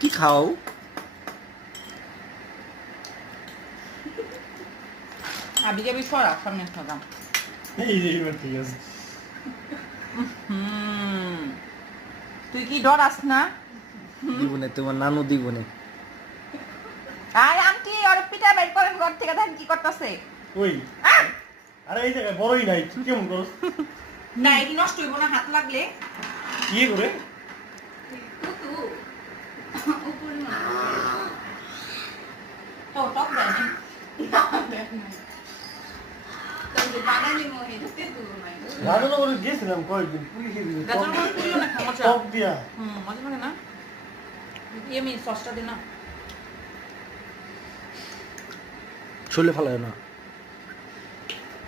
কি খাও? আবি যাবি সরা সামনে খাতাম। এই যে এবার ঠিক আছে। তুই কি ডরাস না? দিবনে তোমার নানু দিবনে। আর আন্টি আর পিঠা বের করেন ঘর থেকে, দেখেন কি করতেছে। ওই আরে এই জায়গায় বড়ই নাই, তুই কেমন করস? না এটি নষ্ট হইব না হাত লাগলে। ইয়ে করে তো টক দেয় না। রাজনগরে গেছিলাম কয়েকদিন, পুলিশে দিল গাজর মনে করিও না মজা। টক দিয়া। মজা লাগে না? আমি সসটা দিই না। চলে ফেলায় না।